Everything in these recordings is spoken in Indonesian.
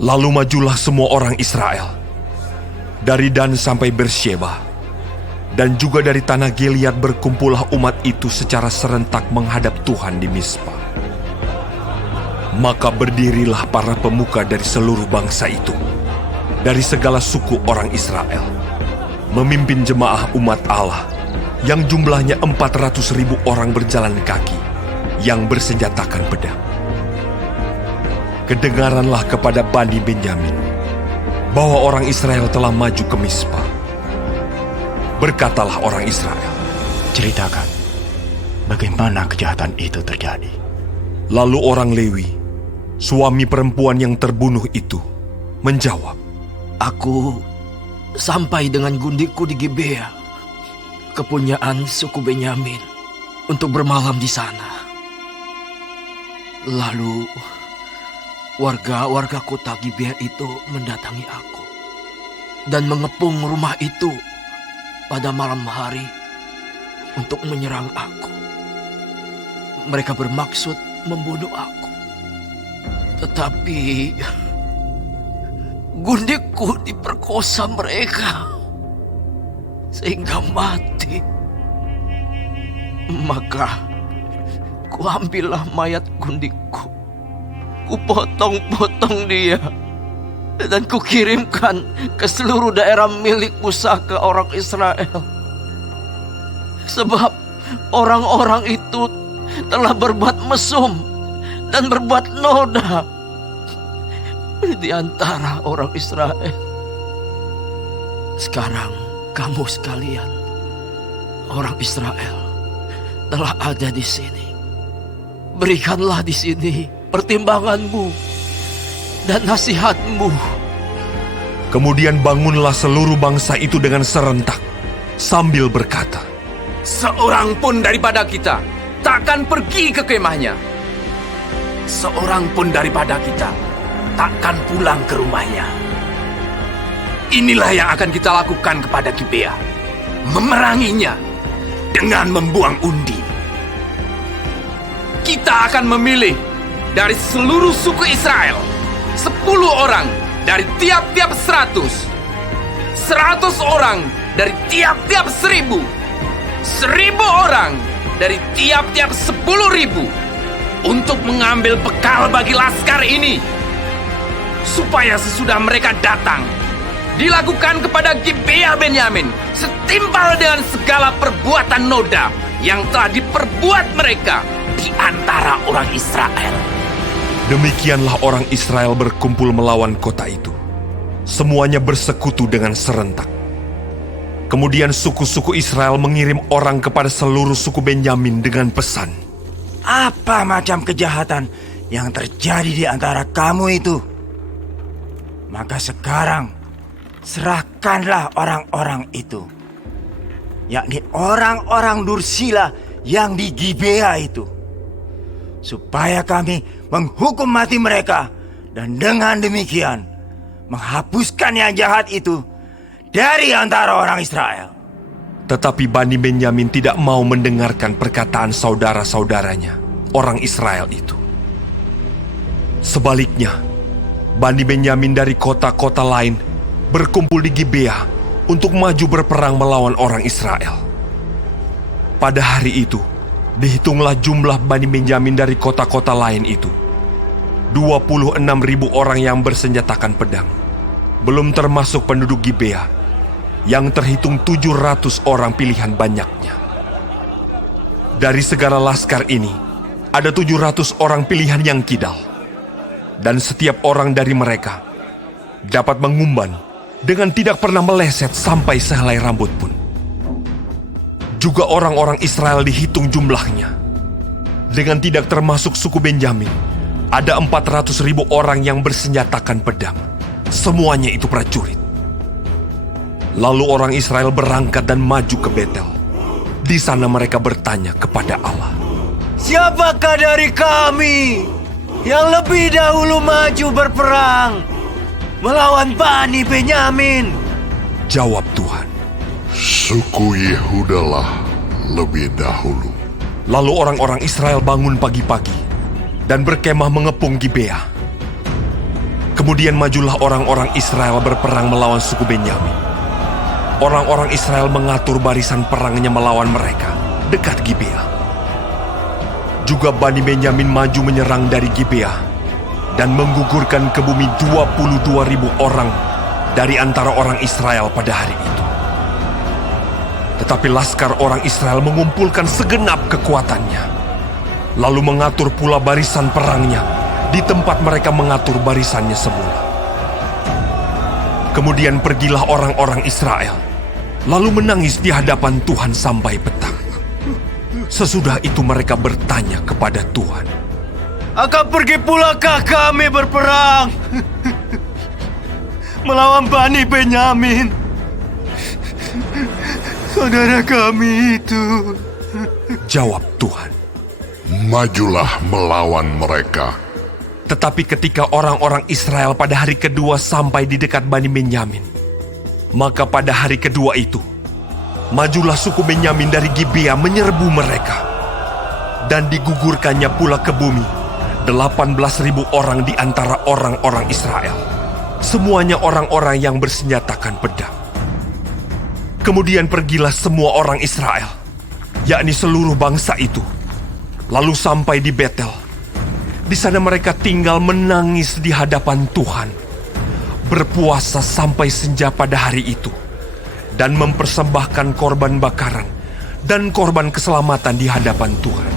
Lalu majulah semua orang Israel, dari Dan sampai Bersyeba, dan juga dari tanah Gilead berkumpullah umat itu secara serentak menghadap Tuhan di Mizpa. Maka berdirilah para pemuka dari seluruh bangsa itu, dari segala suku orang Israel, memimpin jemaah umat Allah, yang jumlahnya 400.000 orang berjalan kaki, yang bersenjatakan pedang. Kedengaranlah kepada Bani Benyamin bahwa orang Israel telah maju ke Mizpa. Berkatalah orang Israel, ceritakan bagaimana kejahatan itu terjadi. Lalu orang Lewi, suami perempuan yang terbunuh itu, menjawab, Aku sampai dengan gundikku di Gibea, kepunyaan suku Benyamin, untuk bermalam di sana. Lalu warga kota Gibea itu mendatangi aku dan mengepung rumah itu pada malam hari untuk menyerang aku. Mereka bermaksud membunuh aku. Tetapi gundikku diperkosa mereka sehingga mati. Maka kuambillah mayat gundikku, kupotong-potong dia, dan kukirimkan ke seluruh daerah milik pusaka orang Israel. Sebab orang-orang itu telah berbuat mesum dan berbuat noda di antara orang Israel. Sekarang kamu sekalian, orang Israel, telah ada di sini. Berikanlah di sini pertimbanganmu dan nasihatmu. Kemudian bangunlah seluruh bangsa itu dengan serentak, sambil berkata, Seorang pun daripada kita takkan pergi ke kemahnya. Seorang pun daripada kita takkan pulang ke rumahnya. Inilah yang akan kita lakukan kepada Gibea, memeranginya dengan membuang undi. Kita akan memilih dari seluruh suku Israel 10 orang dari tiap-tiap 100 orang dari tiap-tiap 1.000, 1.000 orang dari tiap-tiap 10.000 untuk mengambil bekal bagi laskar ini, supaya sesudah mereka datang dilakukan kepada Gibea Benyamin setimpal dengan segala perbuatan noda yang telah diperbuat mereka di antara orang Israel. Demikianlah orang Israel berkumpul melawan kota itu. Semuanya bersekutu dengan serentak. Kemudian suku-suku Israel mengirim orang kepada seluruh suku Benyamin dengan pesan, Apa macam kejahatan yang terjadi di antara kamu itu? Maka sekarang serahkanlah orang-orang itu, yakni orang-orang Dursila yang di Gibea itu, supaya kami menghukum mati mereka, dan dengan demikian menghapuskan yang jahat itu dari antara orang Israel. Tetapi Bani Benyamin tidak mau mendengarkan perkataan saudara-saudaranya, orang Israel itu. Sebaliknya, Bani Benyamin dari kota-kota lain berkumpul di Gibea untuk maju berperang melawan orang Israel. Pada hari itu, dihitunglah jumlah Bani Benyamin dari kota-kota lain itu, 26.000 orang yang bersenjatakan pedang, belum termasuk penduduk Gibea, yang terhitung 700 orang pilihan banyaknya. Dari segala laskar ini, ada 700 orang pilihan yang kidal, dan setiap orang dari mereka dapat mengumban dengan tidak pernah meleset sampai sehelai rambut pun. Juga orang-orang Israel dihitung jumlahnya, dengan tidak termasuk suku Benyamin, ada 400.000 orang yang bersenjatakan pedang. Semuanya itu prajurit. Lalu orang Israel berangkat dan maju ke Betel. Di sana mereka bertanya kepada Allah, Siapakah dari kami yang lebih dahulu maju berperang melawan Bani Benyamin? Jawab Tuhan, Suku Yehudalah lebih dahulu. Lalu orang-orang Israel bangun pagi-pagi dan berkemah mengepung Gibea. Kemudian majulah orang-orang Israel berperang melawan suku Benyamin. Orang-orang Israel mengatur barisan perangnya melawan mereka dekat Gibea. Juga Bani Benyamin maju menyerang dari Gibea dan menggugurkan ke bumi 22.000 orang dari antara orang Israel pada hari itu. Tetapi laskar orang Israel mengumpulkan segenap kekuatannya, lalu mengatur pula barisan perangnya di tempat mereka mengatur barisannya semula. Kemudian pergilah orang-orang Israel, lalu menangis di hadapan Tuhan sampai petang. Sesudah itu mereka bertanya kepada Tuhan, Akan pergi pulakah kami berperang melawan Bani Benyamin, saudara kami itu? Jawab Tuhan. Majulah melawan mereka. Tetapi ketika orang-orang Israel pada hari kedua sampai di dekat Bani Benyamin, maka pada hari kedua itu, majulah suku Benyamin dari Gibea menyerbu mereka. Dan digugurkannya pula ke bumi 18.000 orang di antara orang-orang Israel. Semuanya orang-orang yang bersenjatakan pedang. Kemudian pergilah semua orang Israel, yakni seluruh bangsa itu, lalu sampai di Betel. Di sana mereka tinggal menangis di hadapan Tuhan, berpuasa sampai senja pada hari itu, dan mempersembahkan korban bakaran dan korban keselamatan di hadapan Tuhan.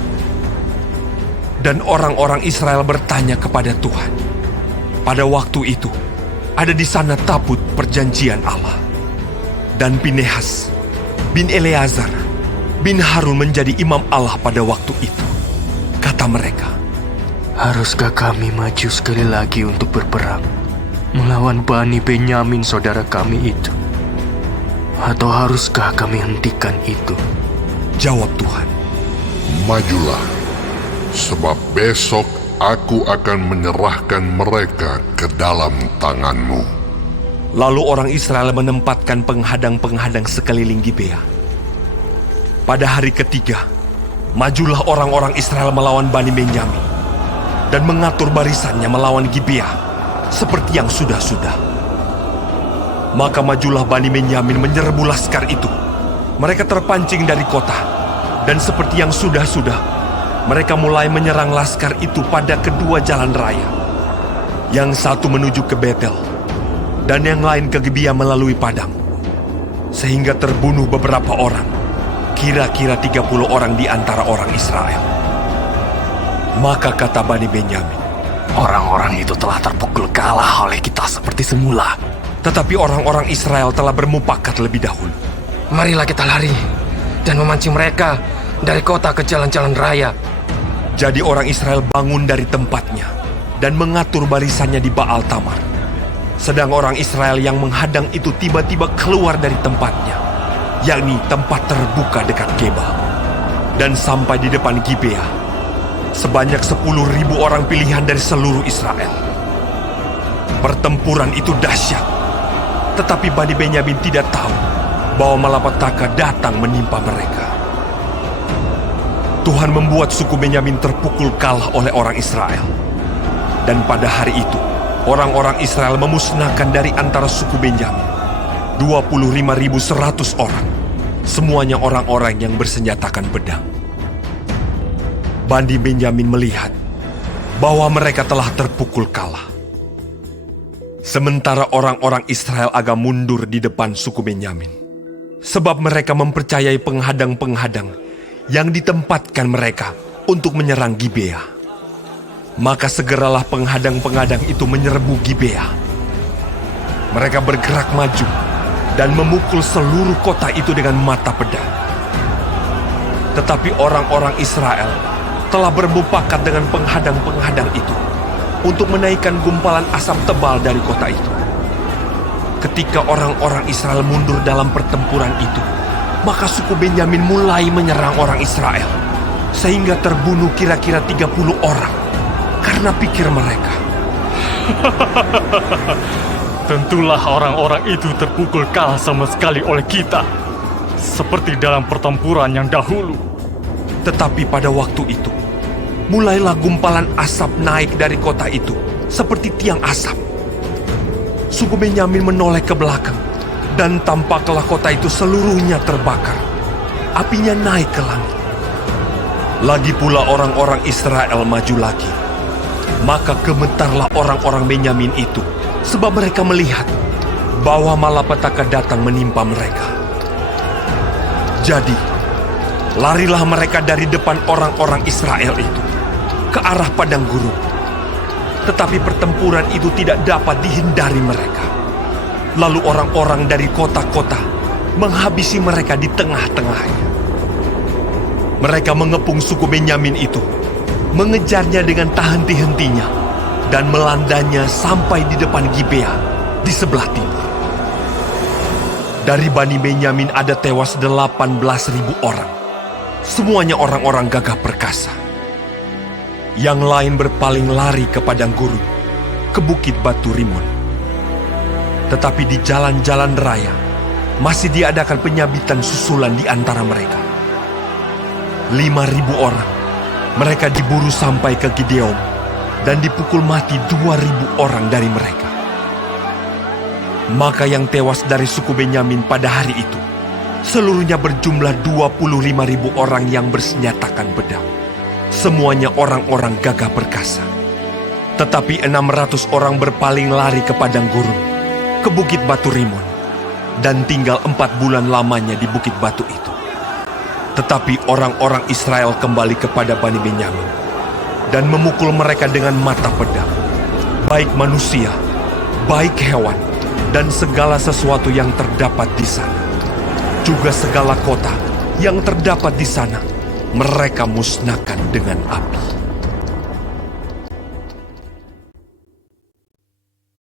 Dan orang-orang Israel bertanya kepada Tuhan. Pada waktu itu, ada di sana tabut perjanjian Allah. Dan Pinehas bin Eleazar bin Harun menjadi imam Allah pada waktu itu. Kata mereka, Haruskah kami maju sekali lagi untuk berperang melawan Bani Benyamin saudara kami itu? Atau haruskah kami hentikan itu? jawab Tuhan, Majulah, sebab besok aku akan menyerahkan mereka ke dalam tanganmu. Lalu orang Israel menempatkan penghadang-penghadang sekeliling Gibea. Pada hari ketiga, majulah orang-orang Israel melawan Bani Benyamin dan mengatur barisannya melawan Gibea seperti yang sudah-sudah. Maka majulah Bani Benyamin menyerbu laskar itu. Mereka terpancing dari kota, dan seperti yang sudah-sudah, mereka mulai menyerang laskar itu pada kedua jalan raya. Yang satu menuju ke Betel, dan yang lain ke Gibea melalui padang. Sehingga terbunuh beberapa orang, kira-kira 30 orang di antara orang Israel. Maka kata Bani Benyamin, Orang-orang itu telah terpukul kalah oleh kita seperti semula. tetapi orang-orang Israel telah bermufakat lebih dahulu. Marilah kita lari dan memancing mereka dari kota ke jalan-jalan raya. Jadi orang Israel bangun dari tempatnya dan mengatur barisannya di Baal Tamar. Sedang orang Israel yang menghadang itu tiba-tiba keluar dari tempatnya, yakni tempat terbuka dekat Geba, dan sampai di depan Gibea. Sebanyak 10.000 orang pilihan dari seluruh Israel. Pertempuran itu dahsyat, tetapi Bani Benyamin tidak tahu bahwa malapetaka datang menimpa mereka. Tuhan membuat suku Benyamin terpukul kalah oleh orang Israel. Dan pada hari itu, orang-orang Israel memusnahkan dari antara suku Benyamin 25.100 orang. Semuanya orang-orang yang bersenjatakan pedang. Bani Benyamin melihat bahwa mereka telah terpukul kalah. Sementara orang-orang Israel agak mundur di depan suku Benyamin, sebab mereka mempercayai penghadang-penghadang yang ditempatkan mereka untuk menyerang Gibea. Maka segeralah penghadang-penghadang itu menyerbu Gibea. Mereka bergerak maju dan memukul seluruh kota itu dengan mata pedang. Tetapi orang-orang Israel telah bermufakat dengan penghadang-penghadang itu untuk menaikkan gumpalan asap tebal dari kota itu. Ketika orang-orang Israel mundur dalam pertempuran itu, maka suku Benyamin mulai menyerang orang Israel, sehingga terbunuh kira-kira 30 orang, karena pikir mereka, Tentulah orang-orang itu terpukul kalah sama sekali oleh kita, seperti dalam pertempuran yang dahulu. Tetapi pada waktu itu, mulailah gumpalan asap naik dari kota itu, seperti tiang asap, suku Benyamin menoleh ke belakang, dan tampaklah kota itu seluruhnya terbakar. Apinya naik ke langit. Lagi pula orang-orang Israel maju lagi. Maka gemetarlah orang-orang Benyamin itu, sebab mereka melihat bahwa malapetaka datang menimpa mereka. Jadi, larilah mereka dari depan orang-orang Israel itu ke arah padang gurun. Tetapi pertempuran itu tidak dapat dihindari mereka. Lalu orang-orang dari kota-kota menghabisi mereka di tengah-tengahnya. Mereka mengepung suku Benyamin itu, mengejarnya dengan tak henti-hentinya, dan melandanya sampai di depan Gibea di sebelah timur. Dari Bani Benyamin ada tewas 18.000 orang. Semuanya orang-orang gagah perkasa. Yang lain berpaling lari ke padang gurun, ke bukit batu Rimon. Tetapi di jalan-jalan raya masih diadakan penyabitan susulan di antara mereka. 5.000 orang. Mereka diburu sampai ke Gideon dan dipukul mati 2.000 orang dari mereka. Maka yang tewas dari suku Benyamin pada hari itu seluruhnya berjumlah 25.000 orang yang bersenjatakan pedang. Semuanya orang-orang gagah perkasa. Tetapi 600 orang berpaling lari ke padang gurun, ke bukit batu Rimon, dan tinggal 4 bulan lamanya di bukit batu itu. Tetapi orang-orang Israel kembali kepada Bani Benyamin dan memukul mereka dengan mata pedang, baik manusia, baik hewan, dan segala sesuatu yang terdapat di sana. Juga segala kota yang terdapat di sana mereka musnahkan dengan api.